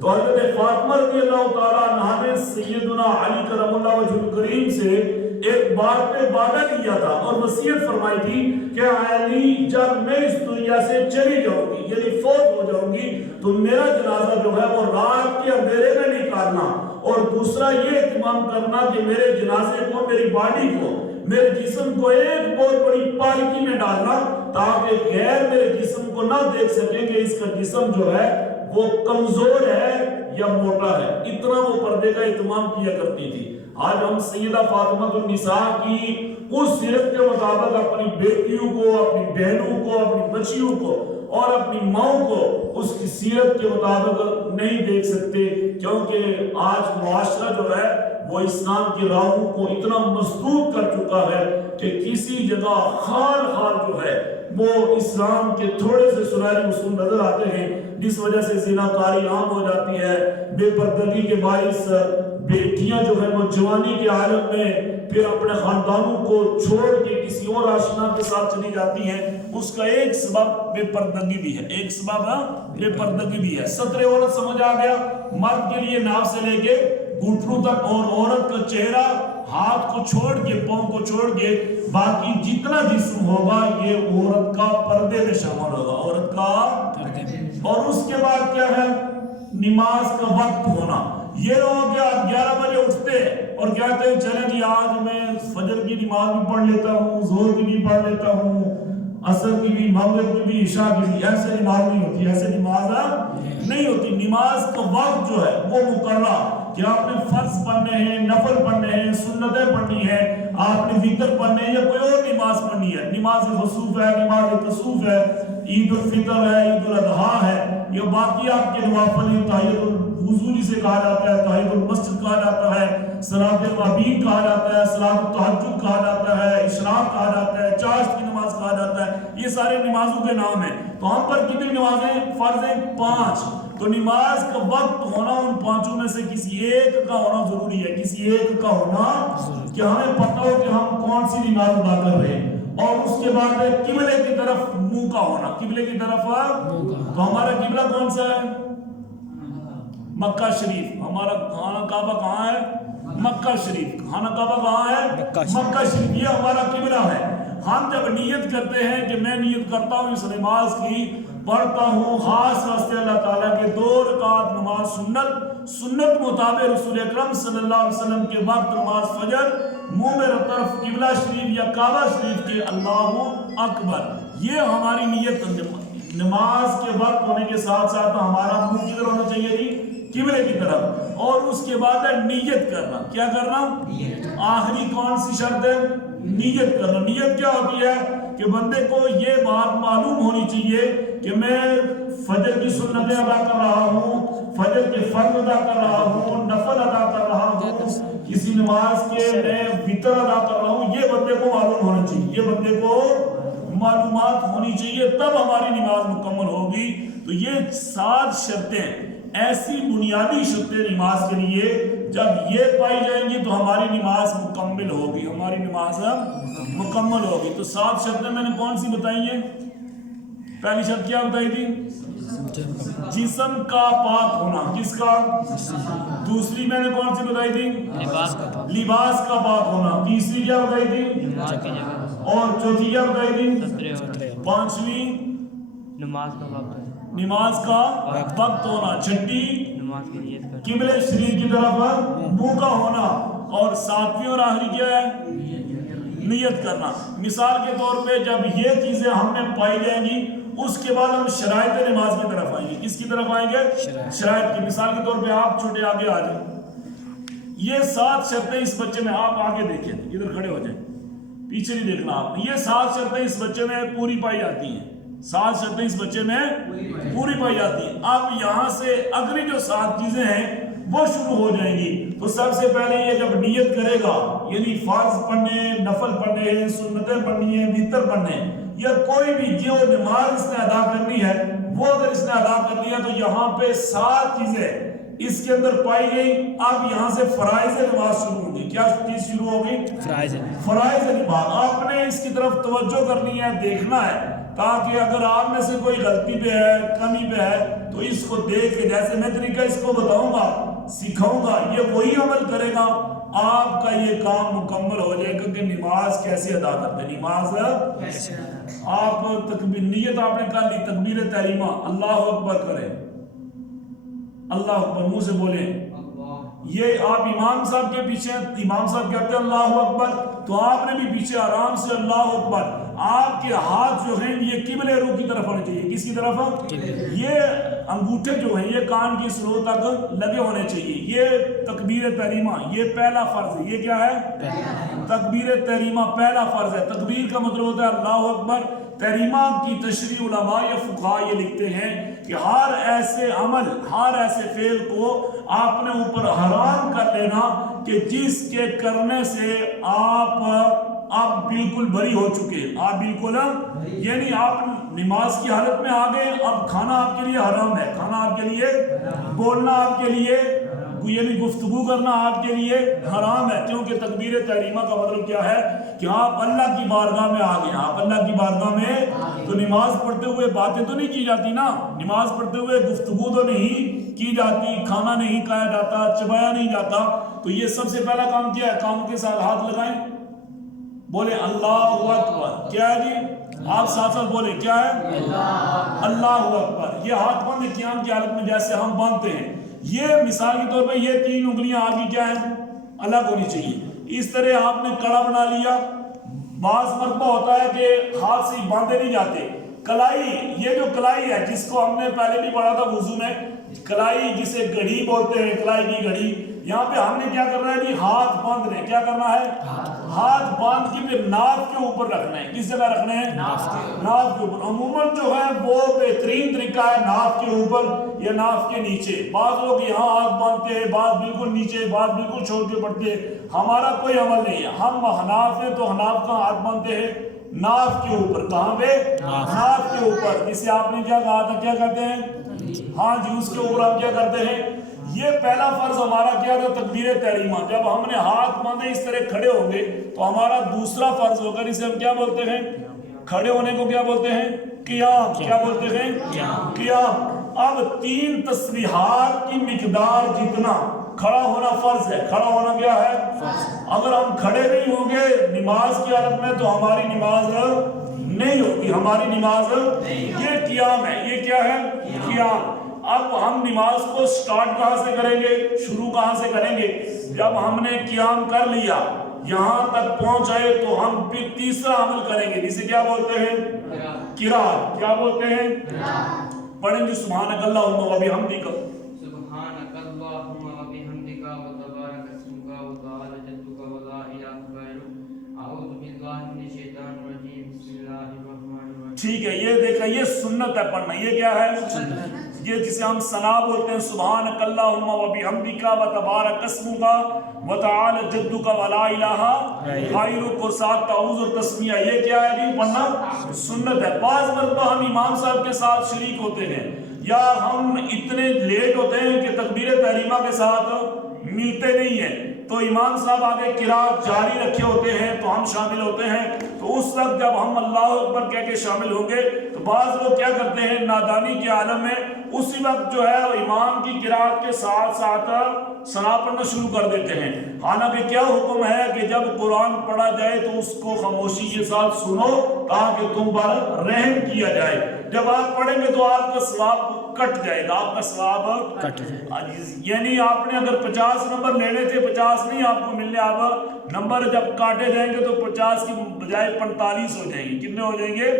تو حضرت فاطمہ رضی اللہ تعالیٰ عنہ نے سیدنا علی کرم اللہ وجہ الکریم سے ایک بات پہ وعدہ کیا تھا اور وصیت فرمائی تھی کہ علی جب میں اس دنیا سے چلی جاؤں گی، یعنی فوت ہو جاؤں گی، تو میرا جنازہ جو ہے وہ رات کے اندھیرے میں نکالنا، اور دوسرا یہ اہتمام کرنا کہ میرے جنازے کو، میری باڈی کو، میرے جسم کو ایک بہت بڑی پالکی میں ڈالنا تاکہ غیر میرے جسم کو نہ دیکھ سکیں کہ اس کا جسم جو ہے وہ کمزور ہے یا موٹا ہے۔ اتنا وہ پردے کا اہتمام کیا کرتی تھی۔ آج ہم سیدہ فاطمہ النساء کی اس سیرت کے مطابق اپنی بیٹیوں کو، اپنی بہنوں کو، اپنی بچیوں کو اور اپنی ماں کو اس کی سیرت کے مطابق نہیں دیکھ سکتے، کیونکہ آج معاشرہ جو ہے وہ اسلام کی راہوں کو اتنا مسدود کر چکا ہے کہ کسی جگہ خال خال جو ہے وہ اسلام کے تھوڑے سے سنہرے اصول نظر آتے ہیں، جس وجہ سے زناکاری عام ہو جاتی ہے۔ بے پردگی کے باعث بیٹیاں جو ہے وہ جوانی کے حالت میں پھر اپنے خاندانوں کو چھوڑ کے کسی اور آشنا کے ساتھ چلی جاتی ہیں۔ اس کا ایک سبب بے پردگی بھی ہے، ایک سبب بے پردگی بھی ہے۔ ستر عورت سمجھ آ گیا، مرد کے لیے ناف سے لے کے گھٹنوں تک، اور عورت کا چہرہ ہاتھ کو چھوڑ کے، پاؤں کو چھوڑ کے باقی جتنا جسم ہوگا یہ عورت کا پردے میں شامل ہوگا، عورت کا پردے میں۔ اور اس کے بعد کیا ہے؟ نماز کا وقت ہونا۔ یہ لوگ 11 بجے اٹھتے اور کہتے ہیں چلیں جی آج میں فجر کی نماز بھی پڑھ لیتا ہوں، ظہر کی بھی پڑھ لیتا ہوں، عصر کی بھی، مغرب کی بھی، عشاء کی بھی۔ ایسے نماز نہیں ہوتی، ایسے نماز نہیں ہوتی۔ نماز کا وقت جو ہے وہ مقررہ کہ آپ نے فرض پڑھنے ہیں، نفل پڑھنے ہیں، سنتیں پڑھنی ہیں، آپ نے وتر پڑھنے ہیں یا کوئی اور نماز پڑھنی ہے۔ نماز خسوف ہے، نماز کسوف ہے، عید الفطر ہے، عید الاضحیٰ ہے، یا باقی آپ کے نوافل، تحیۃ الوضو جسے کہا جاتا ہے، تحیۃ المسجد کہا جاتا ہے، صلاۃ المبین کہا جاتا ہے، صلاۃ التہجد کہا جاتا ہے، اشراق کہا جاتا ہے، چاشت کی نماز کہا جاتا ہے۔ یہ سارے نمازوں کے نام ہیں۔ تو ہم پر کتنی نمازیں فرض ہیں؟ 5۔ تو نماز کا وقت ہونا ان 5 میں سے کسی ایک کا ہونا ضروری ہے، کسی ایک کا ہونا کہ ہمیں پتہ ہو کہ ہم کون سی نماز ادا کر رہے ہیں۔ اور اس کے بعد قبلے کی طرف منہ کا ہونا، قبلے کی طرف۔ تو ہمارا قبلہ کون سا ہے؟ مکہ شریف۔ ہمارا خانہ کعبہ کہاں ہے؟ مکہ شریف۔ خانہ کعبہ کہاں ہے؟ مکہ شریف۔ یہ ہمارا قبلہ ہے۔ ہم جب نیت کرتے ہیں کہ میں نیت کرتا ہوں اس نماز کی پڑھتا ہوں خاص واسطے اللہ تعالیٰ کے 2 رکعت نماز سنت مطابق رسول اکرم صلی اللہ علیہ وسلم کے وقت نماز فجر منہ میرے طرف قبلہ شریف یا کعبہ شریف کے اللہ اکبر، یہ ہماری نیت نماز کے وقت ہونے کے ساتھ ساتھ ہمارا منہ کدھر ہونا چاہیے جی؟ قبلے کی طرف. اور اس کے بعد ہے نیت کرنا. کیا کرنا؟ آخری کون سی شرط ہے؟ نیت کرنا. نیت کیا ہوتی ہے کہ بندے کو یہ بات معلوم ہونی چاہیے کہ میں فجر کی سنتیں ادا کر رہا ہوں، فجر کے فرض ادا کر رہا ہوں، نفل ادا کر رہا ہوں، کسی نماز کے میں وتر ادا کر رہا ہوں. یہ بندے کو معلوم ہونا چاہیے، یہ بندے کو معلومات ہونی چاہیے، تب ہماری نماز مکمل ہوگی. تو یہ 7 شرطیں ایسی بنیادی شرطیں نماز کے لیے جب یہ پائی جائیں گی تو ہماری نماز مکمل ہوگی، ہماری نماز مکمل ہوگی. تو 7 شرطیں میں نے کون سی بتائی ہیں؟ پہلی شرط کیا بتائی تھی؟ جسم کا پاک ہونا. کس کا؟ دوسری میں نے کون سی بتائی تھی؟ لباس کا پاک ہونا. تیسری کیا بتائی تھی؟ اور چوتھی کیا بتائی تھی؟ پانچویں نماز کا وقت ہونا. چھٹی قبلہ شریف کی طرف منہ کا ہونا. اور 7ویں اور آخری کیا ہے؟ نیت کرنا. مثال کے طور پہ جب یہ چیزیں ہم نے پائی جائیں گی اس کے بعد ہم شرائط نماز کی طرف آئیں گے. کس کی طرف آئیں گے؟ شرائط کی. مثال کے طور پہ آپ چھوٹے آگے آ جائیں. یہ 7 شرطیں اس بچے میں، آپ آگے دیکھیں، ادھر کھڑے ہو جائیں، پیچھے نہیں دیکھنا آپ. یہ 7 شرطیں اس بچے میں پوری پائی جاتی ہیں. 7 شرطیں اس بچے میں پوری پائی جاتی ہیں. اب یہاں سے اگلی جو 7 چیزیں ہیں وہ شروع ہو جائیں گی. تو سب سے پہلے یہ جب نیت کرے گا، یعنی فرض پڑھنے، نفل پڑھنے، سنتیں پڑھنی ہے، وتر پڑھنے، یا کوئی بھی جو نماز اس نے ادا کرنی ہے وہ اگر اس نے ادا کر لیا تو یہاں پہ 7 چیزیں اس کے اندر پائی گئی. اب یہاں سے فرائض نماز شروع ہوگی. کیا چیز شروع ہوگی؟ فرائض نماز. آپ نے اس کی طرف توجہ کرنی ہے، دیکھنا ہے، تاکہ اگر آپ میں سے کوئی غلطی پہ ہے، کمی پہ ہے تو اس کو دیکھ کے، جیسے میں طریقہ اس کو بتاؤں گا، سکھاؤں گا، یہ وہی عمل کرے گا، آپ کا یہ کام مکمل ہو جائے گا کہ نماز کیسے ادا کرتے ہیں. نماز آپ نیت آپ نے کر لی، تکبیر تحریمہ، اللہ اکبر کریں، اللہ اکبر منہ سے بولیں. یہ آپ امام صاحب کے پیچھے، امام صاحب کہتے ہیں اللہ اکبر، تو آپ نے بھی پیچھے آرام سے اللہ اکبر. آپ کے ہاتھ جو ہیں یہ قبلہ رو کی طرف ہونے چاہیے. کس کی طرف؟ یہ انگوٹھے جو ہیں یہ کان کی سروں تک لگے ہونے چاہیے. یہ تکبیر تحریمہ، یہ پہلا فرض ہے. یہ کیا ہے؟ تکبیر تحریمہ پہلا فرض ہے. تکبیر کا مطلب ہوتا ہے اللہ اکبر. تحریمہ کی تشریح علماء یا فقہاء یہ لکھتے ہیں کہ ہر ایسے عمل، ہر ایسے فعل کو آپ نے اوپر حرام کر لینا کہ جس کے کرنے سے آپ بالکل بری ہو چکے. آپ بالکل، یعنی آپ نماز کی حالت میں آ گئے، اب کھانا آپ کے لیے حرام ہے، کھانا آپ کے لیے، بولنا آپ کے لیے، یعنی گفتگو کرنا آپ کے لیے حرام ہے. کیونکہ تکبیر تحریمہ کا مطلب کیا ہے کہ آپ اللہ کی بارگاہ میں آ گئے. آپ اللہ کی بارگاہ میں، تو نماز پڑھتے ہوئے باتیں تو نہیں کی جاتی نا، نماز پڑھتے ہوئے گفتگو تو نہیں کی جاتی، کھانا نہیں کھایا جاتا، چبایا نہیں جاتا. تو یہ سب سے پہلا کام کیا ہے؟ کانوں کے ساتھ ہاتھ لگائیں، بولے اللہ اکبر. کیا ہے جی؟ آپ ساتھ ساتھ بولے کیا ہے؟ اللہ اکبر. یہ ہاتھ باندھے قیام کی حالت میں جیسے ہم باندھتے ہیں. یہ مثال کے طور پہ یہ 3 انگلیاں آگے کیا ہیں؟ الگ ہونی چاہیے. اس طرح آپ نے کڑا بنا لیا. بعض مرتبہ ہوتا ہے کہ ہاتھ سے باندھے نہیں جاتے. کلائی، یہ جو کلائی ہے جس کو ہم نے پہلے بھی پڑھا تھا وضو میں، کلائی جسے گھڑی بولتے ہیں، کلائی کی گھڑی، یہاں پہ ہم نے کیا کرنا ہے جی؟ ہاتھ باندھ رہے ہیں. کیا کرنا ہے؟ ہاتھ باندھ کے پھر ناف کے اوپر رکھنا ہے. کس جگہ رکھنا ہے؟ ناف کے اوپر. عموماً جو ہے وہ بہترین طریقہ ہے ناف کے اوپر یا ناف کے نیچے. بعض لوگ یہاں ہاتھ باندھتے ہیں، بعض بالکل نیچے، بعض بالکل چھوڑ کے پڑتے ہیں. ہمارا کوئی عمل نہیں ہے. ہم حناف ہیں تو حناف کا ہاتھ باندھتے ہیں ناف کے اوپر. کہاں پہ؟ ناف کے اوپر. جسے آپ نے کیا کہا تھا، کیا کہتے ہیں؟ ہاں جی، اس کے اوپر ہم کیا کرتے ہیں؟ یہ پہلا فرض ہمارا کیا تھا؟ تکبیر تحریمہ. جب ہم نے ہاتھ باندھے اس طرح کھڑے ہوں گے تو ہمارا دوسرا فرض ہوگا، اسے ہم کیا بولتے ہیں؟ کھڑے ہونے کو کیا بولتے ہیں؟ قیام. کیا بولتے ہیں؟ قیام. اب 3 تسبیحات کی مقدار جتنا کھڑا ہونا فرض ہے. کھڑا ہونا کیا ہے؟ اگر ہم کھڑے نہیں ہوں گے نماز کی حالت میں تو ہماری نماز نہیں ہوگی. ہماری نماز یہ قیام ہے. یہ کیا ہے؟ قیام. اب ہم نماز کو سٹارٹ کہاں سے کریں گے؟ شروع کہاں سے کریں گے؟ جب ہم نے قیام کر لیا یہاں تک پہنچے تو ہم پھر تیسرا عمل کریں گے جسے کیا بولتے ہیں؟ قرات. کیا بولتے ہیں؟ پڑھیں گے سبحانک اللہم و بحمدک. سبحانک اللہم و بحمدک و تبارک اسمک و تعالی جدک و لا الہ غیرک. اعوذ باللہ من الشیطان الرجیم. بسم اللہ الرحمن الرحیم. ٹھیک ہے. یہ دیکھیں یہ سنت ہے پڑھنا. یہ کیا ہے؟ یہ جسے ہم ثنا بولتے ہیں سبحانک اللہم و بحمدک و تبارک اسمک و تعالی جدک و لا الہ غیرک اور ساتھ تعوذ اور تسمیہ. یہ کیا ہے جی؟ پڑھنا سنت ہے. بعض مرتبہ ہم امام صاحب کے ساتھ شریک ہوتے ہیں یا ہم اتنے لیٹ ہوتے ہیں کہ تکبیر تحریمہ کے ساتھ ملتے نہیں ہیں تو امام صاحب آگے قرات جاری رکھے ہوتے ہیں تو ہم شامل ہوتے ہیں. تو اس وقت جب ہم اللہ اکبر کہہ کے شامل ہوں گے تو بعض لوگ کیا کرتے ہیں نادانی کے عالم میں اسی وقت جو ہے امام کی قرات کے ساتھ ساتھ ثنا پڑھنا شروع کر دیتے ہیں. حالانکہ کیا حکم ہے کہ جب قرآن پڑھا جائے تو اس کو خاموشی کے ساتھ سنو تاکہ تم پر رحم کیا جائے. جب آپ پڑھیں گے تو آپ کا ثواب کٹ جائے گا. آپ کا ثواب کٹ جائے گا. یعنی آپ نے اگر 50 نمبر لینے تھے 50 نہیں آپ کو ملنے. آپ نمبر جب کاٹے جائیں گے تو 50 کی بجائے 45 ہو جائیں گے. کتنے ہو جائیں گے؟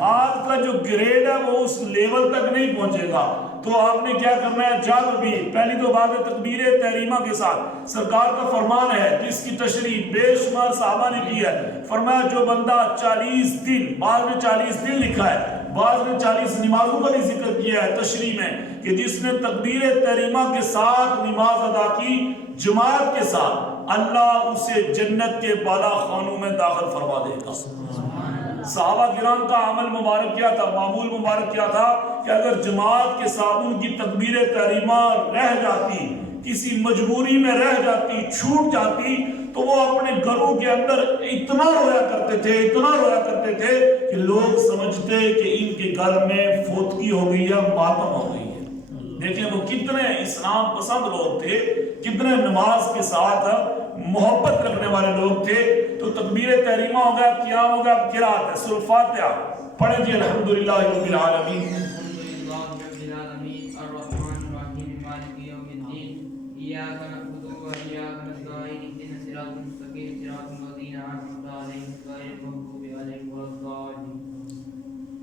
آپ کا جو گریڈ ہے وہ اس لیول تک نہیں پہنچے گا. تو آپ نے کیا کرنا ہے جب بھی پہلی تو بات ہے تکبیر تحریمہ کے ساتھ سرکار کا فرمان ہے جس کی تشریح بے شمار صحابہ نے کی ہے. فرمایا جو بندہ 40 دن بعض میں 40 دن لکھا ہے بعض نے 40 نمازوں کا بھی ذکر کیا ہے تشریح میں کہ جس نے تکبیر تحریمہ کے ساتھ نماز ادا کی جماعت کے ساتھ اللہ اسے جنت کے بالا خانوں میں داخل فرما دے گا. صحابہ کرام کا عمل مبارک کیا تھا؟ معمول مبارک کیا تھا کہ اگر جماعت کے ساتھ ان کی تکبیر تحریمہ رہ جاتی کسی مجبوری میں رہ جاتی چھوٹ جاتی تو وہ اپنے گھروں کے اندر اتنا رویا کرتے تھے کہ لوگ سمجھتے کہ ان کے گھر میں فوتگی ہو گئی ہے ماتم ہو گئی ہے. دیکھیں وہ کتنے اسلام پسند لوگ تھے کتنے نماز کے ساتھ محبت رکھنے والے لوگ تھے. تو تکبیر تحریمہ ہو گیا قیام ہو گیا قرات ہے. سورۃ فاتحہ پڑھیں جی. الحمدللہ رب العالمین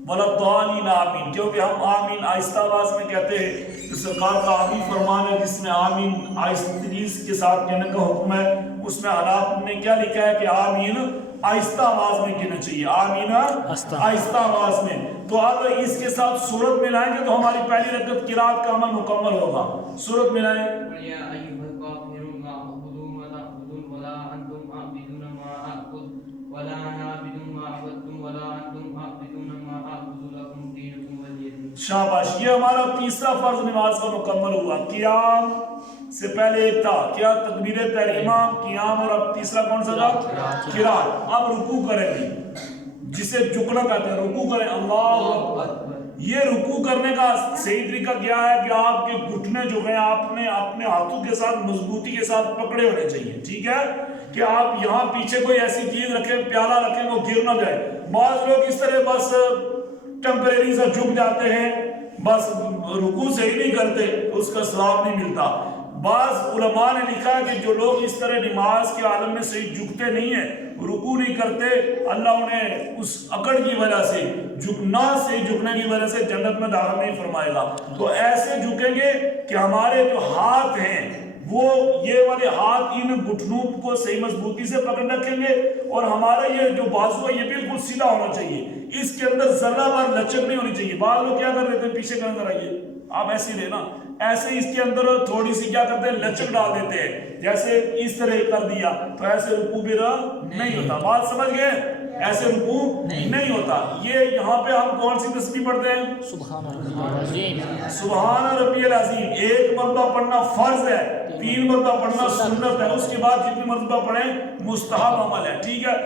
وَلَضَّالِينَ آمین. کیونکہ ہم آمین آہستہ آواز میں کہتے ہیں کہ سرکار کا آخری فرمان ہے جس میں آمین آہستگی کے ساتھ کہنے کا حکم ہے. اس میں حالات نے کیا لکھا ہے کہ آمین آہستہ آواز میں کہنا چاہیے. آمین آہستہ آواز میں. تو اب اس کے ساتھ سورت ملائیں گے تو ہماری پہلی رکعت قرات کا عمل مکمل ہوگا. سورت ملائیں. شاباش. یہ ہمارا تیسرا فرض نماز کا مکمل ہوا. قیام سے پہلے ایک تھا کیا تکبیر تحریمہ قیام اور اب تیسرا کون سا تھا؟ قرات. اب رکوع کریں گے جسے جھکنا کہتے ہیں. رکوع کریں. اللہ اکبر. یہ رکوع کرنے کا صحیح طریقہ کیا ہے کہ آپ کے گھٹنے جو ہیں آپ نے اپنے ہاتھوں کے ساتھ مضبوطی کے ساتھ پکڑے ہونے چاہیے. ٹھیک ہے کہ آپ یہاں پیچھے کوئی ایسی چیز رکھیں پیالہ رکھیں وہ گر نہ جائے. بعض لوگ اس طرح بس ٹیمپریری سے جھک جاتے ہیں بس رکوع سے ہی نہیں کرتے اس کا ثواب نہیں ملتا. بعض علماء نے لکھا ہے کہ جو لوگ اس طرح نماز کے عالم میں صحیح جھکتے نہیں ہیں رکوع نہیں کرتے اللہ انہیں اس اکڑ کی وجہ سے جھکنے کی وجہ سے جنت میں داخل نہیں فرمائے گا. تو ایسے جھکیں گے کہ ہمارے جو ہاتھ ہیں وہ یہ والے ہاتھ ان گھٹنوں کو صحیح مضبوطی سے پکڑ رکھیں گے اور ہمارا یہ جو بازو ہے یہ بالکل سیدھا ہونا چاہیے. اس کے اندر ذرہ بار لچک نہیں ہونی چاہیے. بعض لوگ کیا کر رہے تھے پیچھے کے اندر آئیے آپ ایسے ہی لینا ایسے اس کے اندر تھوڑی سی کیا کرتے ہیں لچک ڈال دیتے ہیں جیسے اس طرح کر دیا تو ایسے رکوع بھی نہیں ہوتا. بات سمجھ گئے؟ ایسے رکوع نہیں ہوتا. یہ یہاں پہ ہم کون سی تسبیح پڑھتے ہیں؟ سبحان ربی العظیم. ایک مرتبہ پڑھنا فرض ہے. 3 مرتبہ پڑھنا سنت ہے، اس کے بعد جتنی مرتبہ پڑھیں مستحب عمل ہے، ٹھیک ہے۔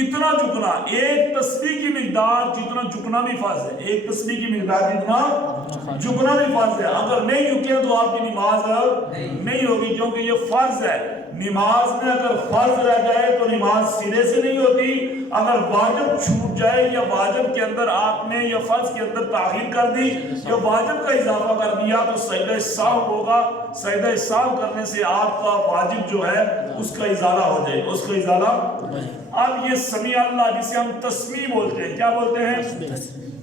اتنا جھکنا، ایک تسبیح کی مقدار جتنا جھکنا بھی فرض ہے، ایک تسبیح کی مقدار جتنا جھکنا بھی فرض ہے۔ اگر نہیں جھکے تو آپ کی نماز نہیں ہوگی، کیونکہ یہ فرض ہے۔ نماز میں اگر فرض رہ جائے تو نماز سرے سے نہیں ہوتی، اگر واجب چھوٹ جائے یا واجب کے اندر آپ نے یا فرض کے اندر تاخیر کر دی یا واجب کا اضافہ کر دیا تو سجدہ سہو ہوگا، سجدہ سہو کرنے سے آپ کا واجب جو ہے اس کا ازالہ ہو جائے، اس کا ازالہ۔ اب یہ سمیع اللہ جسے ہم تسمیع بولتے ہیں، کیا بولتے ہیں؟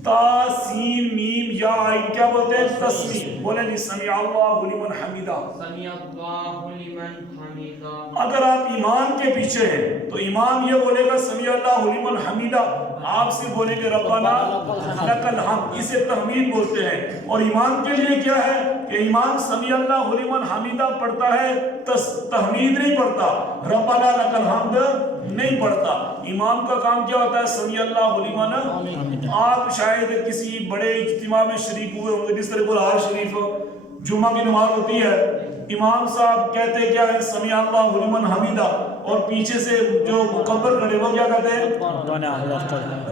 تا سین میم یا عین، کیا بولتے ہیں؟ تسمیع۔ بولیں جی سمیع اللہ لمن حمیدہ، سمیع اللہ لمن حمیدہ۔ اگر آپ امام کے پیچھے ہیں تو امام یہ بولے گا سمیع اللہ لمن حمیدہ، آپ سے بولیں گے ربنا لک الحمد، اسے تحمید بولتے ہیں۔ اور امام کے لیے کیا ہے کہ امام سمیع اللہ لمن حمیدہ پڑھتا ہے، تحمید نہیں پڑھتا، ربنا لک الحمد نہیں پڑھتا۔ امام کا کام کیا ہوتا ہے؟ سمیع اللہ لمن۔ آپ شاید کسی بڑے اجتماع میں شریک ہوئے ہوں گے، جس طرح قرآن شریف جمعہ کی نماز ہوتی ہے، امام صاحب کہتے کیا ہے؟ سمیع اللہ لمن حمیدہ، اور پیچھے سے جو مکبر کھڑے وہ کیا کہتے ہیں؟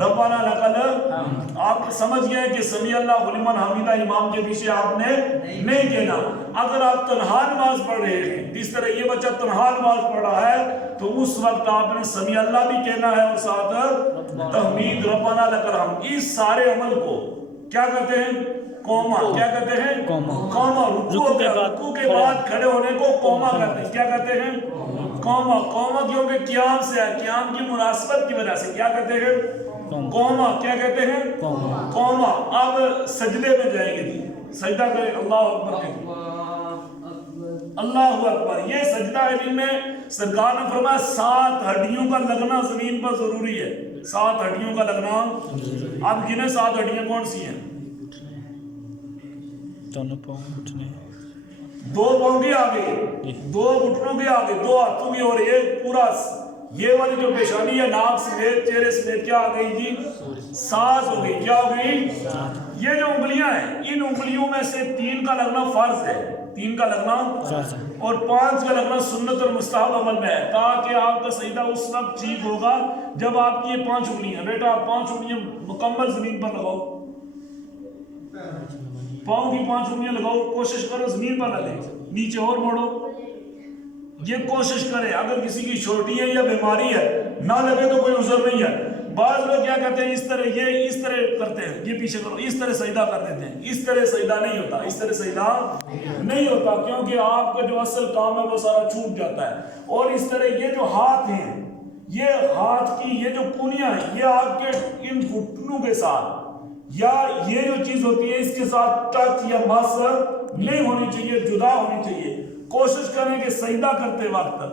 ربنا لک الحمد۔ آپ سمجھ گئے کہ سمیع اللہ لمن حمیدہ امام کے پیچھے آپ نے نہیں کہنا۔ اگر آپ تنہا نماز پڑھ رہے ہیں، جس طرح یہ بچہ تنہا نماز پڑھ رہا ہے، تو اس وقت آپ نے سمیع اللہ بھی کہنا ہے اور ساتھ تحمید ربنا لک الحمد۔ اس سارے عمل کو کیا کہتے ہیں؟ قوما۔ کیا کہتے ہیں؟ قوما۔ رکوع کے بعد کھڑے ہونے کو قوما کہتے ہیں۔ کیا کہتے ہیں؟ قوما۔ قوما کیونکہ قیام سے ہے، قیام کی مناسبت کی وجہ سے کیا کہتے ہیں؟ قوما۔ کیا کہتے ہیں؟ قوما۔ اب سجدے میں جائیں گے جی، سجدہ کریں، اللہ اکبر کہیں، اللہ اکبر۔ یہ سجدہ ہے جن میں سرکار نے فرمایا 7 ہڈیوں کا لگنا زمین پر ضروری ہے، 7 ہڈیوں کا لگنا۔ اب گنے 7 ہڈیاں کون سی ہیں؟ دونوں پاؤں گھٹنے، 2 پاؤں کے آگے، 2 گھٹنوں کے آگے، 2 ہاتھوں کی، اور ایک پورا یہ والی جو پیشانی ہے ناک سمیت چہرے سمیت کیا آ گئی جی؟ 7 ہو گئی۔ کیا ہو گئی؟ یہ جو انگلیاں ہیں، ان انگلیوں میں سے 3 کا لگنا فرض ہے، 3 کا لگنا، اور 5 کا لگنا سنت اور مستحب عمل میں ہے، تاکہ آپ کا سجدہ اس وقت ٹھیک ہوگا جب آپ کی یہ 5 انگلیاں، بیٹا آپ 5 انگلیاں مکمل زمین پر لگاؤ، پاؤں کی 5 انگلیاں لگاؤ، کوشش کرو زمین پر لگے، نیچے اور موڑو، یہ کوشش کرے۔ اگر کسی کی چھوٹی ہے یا بیماری ہے نہ لگے تو کوئی عذر نہیں ہے۔ بعض لوگ کیا کہتے ہیں اس طرح، یہ اس طرح کرتے ہیں، یہ پیچھے کرو، اس طرح سجدہ کر دیتے ہیں، اس طرح سجدہ نہیں ہوتا، اس طرح سجدہ نہیں ہوتا، کیونکہ آپ کا جو اصل کام ہے وہ سارا چھوٹ جاتا ہے۔ اور اس طرح یہ جو ہاتھ ہیں، یہ ہاتھ کی یہ جو کونیاں ہیں، یہ آپ کے ان گھٹنوں کے ساتھ یا یہ جو چیز ہوتی ہے اس کے ساتھ ٹچ یا مس نہیں ہونی چاہیے، جدا ہونی چاہیے۔ کوشش کریں کہ سجدہ کرتے وقت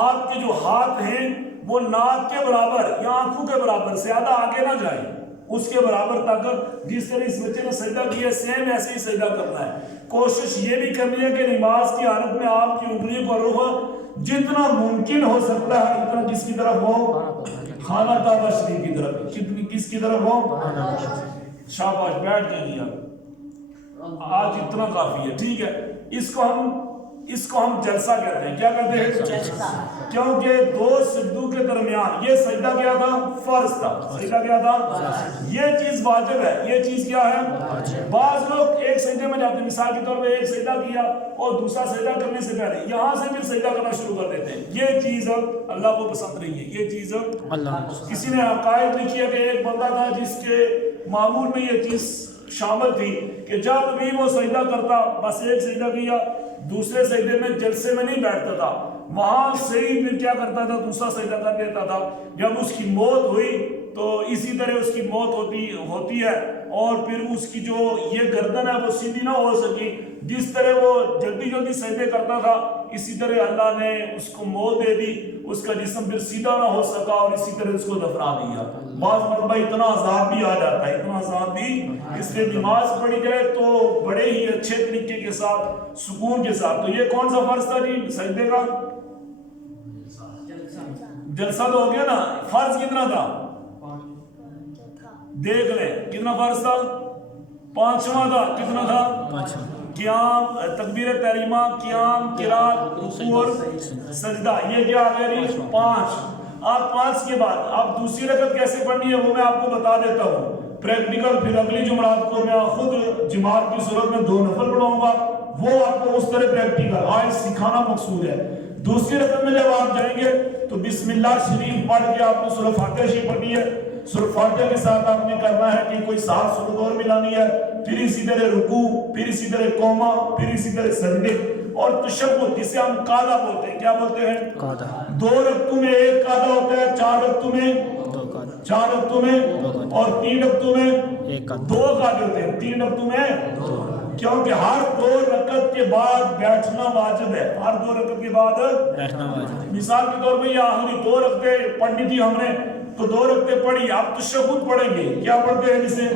آپ کے جو ہاتھ ہیں وہ ناک کے برابر یا آنکھوں کے برابر، زیادہ آگے نہ جائیں، اس کے برابر تک۔ جس طرح اس بچے نے سجدہ کیا سیم ایسے ہی سجدہ کرنا ہے۔ کوشش یہ بھی کرنی ہے کہ نماز کی حالت میں آپ کی انگلیوں کا رخ جتنا ممکن ہو سکتا ہے اتنا کس کی طرف ہو؟ خانہ کعبہ شریف کی طرف۔ کس کی طرف ہو؟ شاباش، بیٹھ جائیے آپ، آج اتنا کافی ہے، ٹھیک ہے۔ اس کو ہم جلسہ کہتے ہیں۔ کیا کہتے ہیں؟ کیونکہ 2 سجدوں کے درمیان یہ سجدہ کیا تھا؟ فرض تھا۔ سجدہ کیا تھا؟ یہ چیز واجب ہے، یہ چیز کیا ہے؟ بعض لوگ ایک سجدے میں جاتے ہیں، مثال کے طور پہ ایک سجدہ کیا اور دوسرا سجدہ کرنے سے پہلے یہاں سے پھر سجدہ کرنا شروع کر دیتے ہیں، یہ چیز اللہ کو پسند نہیں ہے۔ یہ چیز کسی نے عقائد لکھی ہے کہ ایک بندہ تھا جس کے معمول میں یہ چیز شامل تھی کہ جب بھی وہ سجدہ کرتا بس ایک سجدہ کیا، دوسرے سجدے میں جلسے میں نہیں بیٹھتا تھا، وہاں سے ہی پھر کیا کرتا تھا؟ دوسرا سجدہ کر دیتا تھا۔ جب اس کی موت ہوئی تو اسی طرح اس کی موت ہوتی ہے، اور پھر اس کی جو یہ گردن ہے وہ سیدھی نہ ہو سکی، جس طرح وہ جلدی سجدے کرتا تھا اسی طرح اللہ نے اس کو موت دے دی، اس کا جسم پھر سیدھا نہ ہو سکا اور اسی طرح اس کو دفنا دیا۔ بعض مرتبہ اتنا عذاب بھی آ جاتا ہے، اتنا عذاب بھی، اس لیے نماز پڑھی جائے تو بڑے ہی اچھے طریقے کے ساتھ، سکون کے ساتھ۔ تو یہ کون سا فرض تھا جی سجدے کا؟ جلسہ تو ہو گیا نا۔ فرض کتنا تھا؟ دیکھ لیں کتنا فرض تھا؟ 5واں تھا۔ کتنا تھا؟ قیام تکبیر تحریمہ قیام قرات رکوع اور سجدہ یہ کیا آ گیا جی 5 اب 5 کے بعد اب دوسری رکعت کیسے پڑھنی ہے وہ میں آپ کو بتا دیتا ہوں پریکٹیکل پھر اگلی جمعرات کو میں خود جماعت کی صورت میں 2 نفل پڑھاؤں گا وہ آپ کو اس طرح پریکٹیکل آج سکھانا مقصود ہے دوسری رکعت میں جب آپ جائیں گے تو بسم اللہ شریف پڑھ کے آپ نے سورہ فاتحہ شریف پڑھنی ہے سورہ فاتحہ کے ساتھ آپ نے کرنا ہے کہ کوئی 7 سورت اور ملانی ہے پھر اسی طرح رکوع پھر اسی طرح قوما پھر اسی طرح سجدے اور تشہد جسے ہم قاعدہ بولتے ہیں کیا بولتے ہیں قاعدہ 2 رکعتوں میں ایک قاعدہ ہوتا ہے 4 رکعتوں میں 4 رکعتوں میں اور 3 رکعتوں میں 2 قاعدے ہوتے ہیں 3 رکعتوں میں کیونکہ ہر 2 رکعت کے بعد بیٹھنا واجب ہے ہر 2 رکعت کے بعد بیٹھنا واجب مثال کے طور پہ یہ آخری 2 رکعتیں پڑھنی تھی ہم نے تو 2 رکعتیں پڑھی آپ تشہد پڑھیں گے کیا پڑھتے ہیں جسے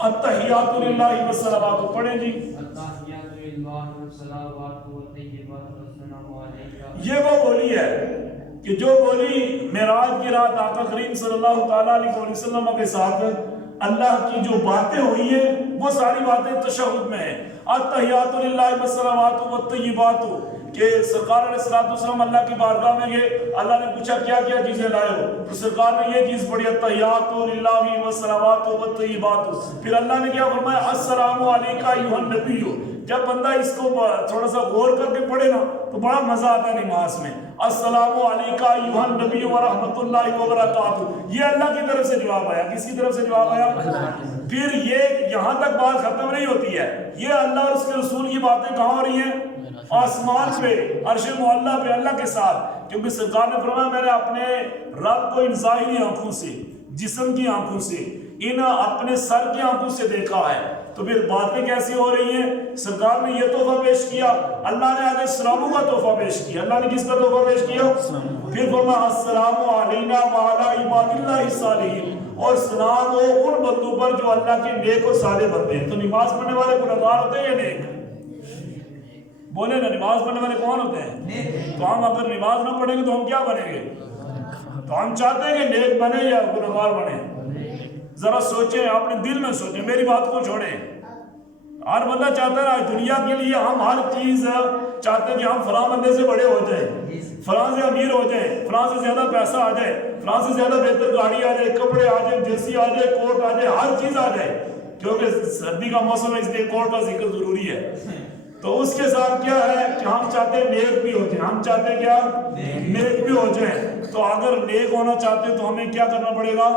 التحیات للہ والصلوات پڑھیں جی یہ وہ بولی ہے کہ جو بولی معراج کی رات آقا کریم صلی اللہ تعالیٰ علیہ وسلم کے ساتھ اللہ کی جو باتیں ہوئی ہیں وہ ساری باتیں تشہد میں ہیں التحیات للہ والصلوات والطیبات کہ سرکار علیہ السلام اللہ کی بارگاہ میں گئے اللہ نے پوچھا کیا کیا چیزیں لائے ہو تو سرکار نے یہ چیز پڑھی التحیات للہ والصلوات والطیبات پھر اللہ نے کیا فرمایا السلام علیکہ ایھا النبی جب بندہ اس کو تھوڑا سا غور کر کے پڑھے نا تو بڑا مزہ آتا ہے نماز میں السلام علیکہ ایھا النبی ورحمۃ اللہ وبرکاتہ یہ اللہ کی طرف سے جواب آیا کس کی طرف سے جواب آیا پھر یہ یہاں تک بات ختم نہیں ہوتی ہے یہ اللہ اور اس کے رسول کی باتیں کہاں ہو رہی ہیں آسمان پہ عرش معلیٰ پہ اللہ کے ساتھ کیونکہ سرکار نے فرمایا میں نے اپنے رب کو ان ظاہری آنکھوں سے جسم کی آنکھوں سے ان اپنے سر کی آنکھوں سے دیکھا ہے تو پھر باتیں کیسی ہو رہی ہیں سرکار نے یہ تحفہ پیش کیا اللہ نے علیہ السلام کا تحفہ پیش کیا اللہ نے کس کا تحفہ پیش کیا پھر فرمایا السلام علینا وعلی عباد اللہ الصالحین اور سلام ہو ان بندوں پر جو اللہ کے نیک اور صالح بندے ہیں تو نماز پڑھنے والے گنہگار ہوتے ہیں یا نیک بولے نا نماز پڑھنے والے کون ہوتے ہیں تو ہم اگر نماز نہ پڑھیں گے تو ہم کیا بنیں گے تو ہم چاہتے ہیں کہ نیک بنے یا گنہگار بنے ذرا سوچیں اپنے دل میں سوچیں میری بات کو چھوڑیں ہر بندہ چاہتا ہے دنیا کے لیے ہم ہر چیز چاہتے ہیں کہ ہم فلاں بندے سے بڑے ہو جائیں فلاں سے امیر ہو جائیں فلاں سے زیادہ پیسہ آ جائے فلاں سے زیادہ بہتر گاڑی آ جائے کپڑے آ جائے جرسی آ جائے کوٹ آ جائے ہر چیز آ جائے کیونکہ سردی کا موسم ہے اس لیے کوٹ کا ذکر ضروری ہے تو اس کے ساتھ کیا ہے کہ ہم چاہتے ہیں نیک بھی ہو جائیں ہم چاہتے ہیں کیا نیک بھی ہو جائیں تو اگر نیک ہونا چاہتے ہیں تو ہمیں کیا کرنا پڑے گا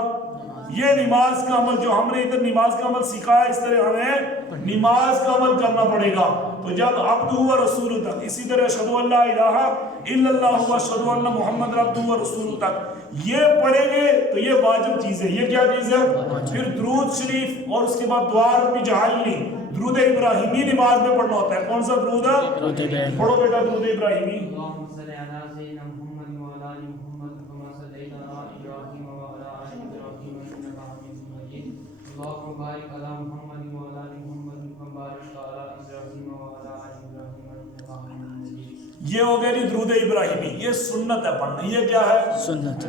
یہ نماز کا عمل جو ہم نے ادھر نماز کا عمل سکھایا اس طرح ہمیں نماز کا عمل کرنا پڑے گا تو جب عبدہ و رسول تک اسی طرح اشہد ان لا الہ الا اللہ و اشہد ان محمد عبدہ و رسول تک یہ پڑھیں گے تو یہ واجب چیز ہے یہ کیا چیز ہے پھر درود شریف اور اس کے بعد دعا رب اجعلنی درود ابراہیمی نماز میں پڑھنا ہوتا ہے کون سا درود ہے پڑھو بیٹا درود ابراہیمی یہ ہو گیا درود ابراہیمی یہ سنت ہے پڑھنا یہ کیا ہے سنت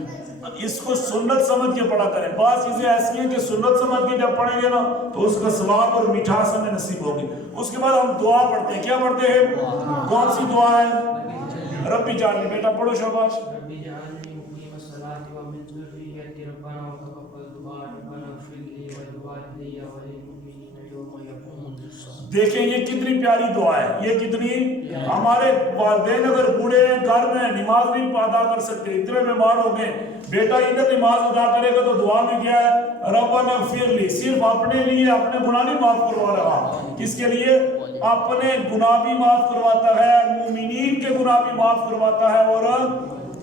اس کو سنت سمجھ کے پڑھا کریں بعض چیزیں ایسی ہیں کہ سنت سمجھ کے جب پڑھیں گے نا تو اس کا ثواب اور مٹھاس ہمیں نصیب ہوگی اس کے بعد ہم دعا پڑھتے ہیں کیا پڑھتے ہیں کون سی دعا ہے رب اجعلنی بیٹا پڑھو شاباش دیکھیں یہ کتنی پیاری دعا ہے یہ کتنی ہمارے والدین اگر بوڑھے ہیں گھر میں نماز نہیں ادا کر سکتے اتنے بیمار ہو گئے بیٹا ادھر نماز ادا کرے گا تو دعا میں کیا ہے ربنا اغفر لی صرف اپنے لیے اپنے گناہ نہیں معاف کروا رہا کس کے لیے اپنے گناہ بھی معاف کرواتا ہے مومنین کے گناہ بھی معاف کرواتا ہے اور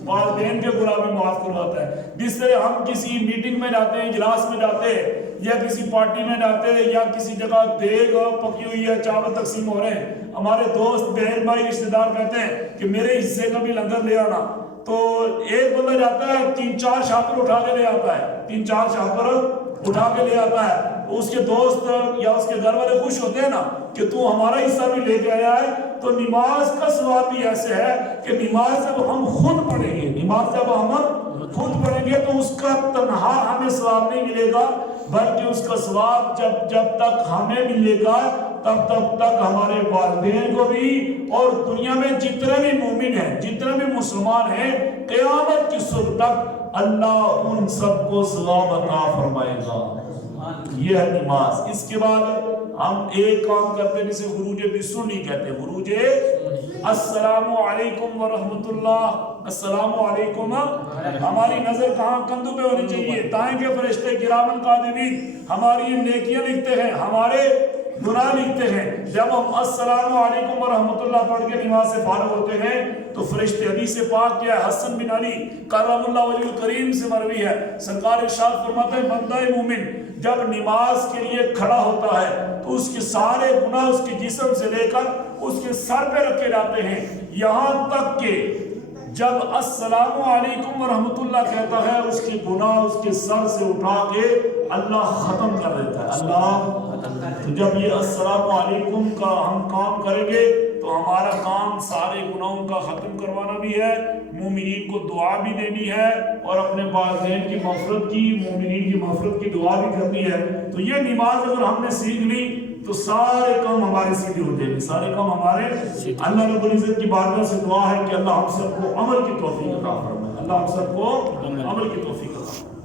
والدین کے گناہ بھی معاف کرواتا ہے جس طرح ہم کسی میٹنگ میں جاتے ہیں اجلاس میں جاتے ہیں یا کسی پارٹی میں جاتے ہیں یا کسی جگہ دیگ پکی ہوئی ہے چاول تقسیم ہو رہے ہیں ہمارے دوست بہن بھائی رشتہ دار کہتے ہیں کہ میرے حصے کا بھی لنگر لے آنا تو ایک بندہ جاتا ہے 3-4 شاپر اٹھا کے لے آتا ہے 3-4 شاپر اٹھا کے لے آتا ہے اس کے دوست یا اس کے گھر والے خوش ہوتے ہیں نا کہ تو ہمارا حصہ بھی لے کے آیا ہے تو نماز کا ثواب بھی ایسے ہے کہ نماز جب ہم خود پڑھیں گے نماز جب ہم خود پڑھیں گے تو اس کا تنہا ہمیں ثواب نہیں ملے گا بلکہ اس کا ثواب جب تک ہمیں ملے گا تب تک ہمارے والدین کو بھی اور دنیا میں جتنے بھی مومن ہیں جتنے بھی مسلمان ہیں قیامت کی صبح تک اللہ ان سب کو ثواب عطا فرمائے گا. یہ ہے نماز. اس کے بعد ہم ایک کام کرتے ہیں جسے خروج بسنی کہتے ہیں. خروج السلام علیکم ورحمۃ اللہ. السلام علیکم. ہماری نظر کہاں کندھوں پہ ہونی چاہیے. دائیں کے فرشتے کرامن کاتبین ہماری نیکیاں لکھتے ہیں ہمارے گناہ لکھتے ہیں. جب ہم السلام علیکم ورحمۃ اللہ پڑھ کے نماز سے فارغ ہوتے ہیں تو فرشتے حدیث پاک کیا ہے حسن بن علی کرم اللہ وجہ الکریم سے مروی ہے سرکار ارشاد فرماتے ہیں بندہ مومن جب نماز کے لیے کھڑا ہوتا ہے تو اس کے سارے گناہ اس کے جسم سے لے کر اس کے سر پہ رکھے جاتے ہیں یہاں تک کہ جب السلام علیکم ورحمۃ اللہ کہتا ہے اس کے گناہ اس کے سر سے اٹھا کے اللہ ختم کر دیتا ہے. اللہ تو جب یہ السلام علیکم کا ہم کام کریں گے تو ہمارا کام سارے گناہوں کا ختم کروانا بھی ہے مومنین کو دعا بھی دینی ہے اور اپنے والدین کی مغفرت کی مومنین کی مغفرت کی دعا بھی کرنی ہے. تو یہ نماز اگر ہم نے سیکھ لی تو سارے کام ہمارے سیدھے ہو جائیں گے سارے کام ہمارے. اللہ رب العزت کی بارگاہ سے دعا ہے کہ اللہ ہم سب کو عمل کی توفیق عطا فرمائے. اللہ ہم سب کو عمل کی توفیق عطا فرمائے.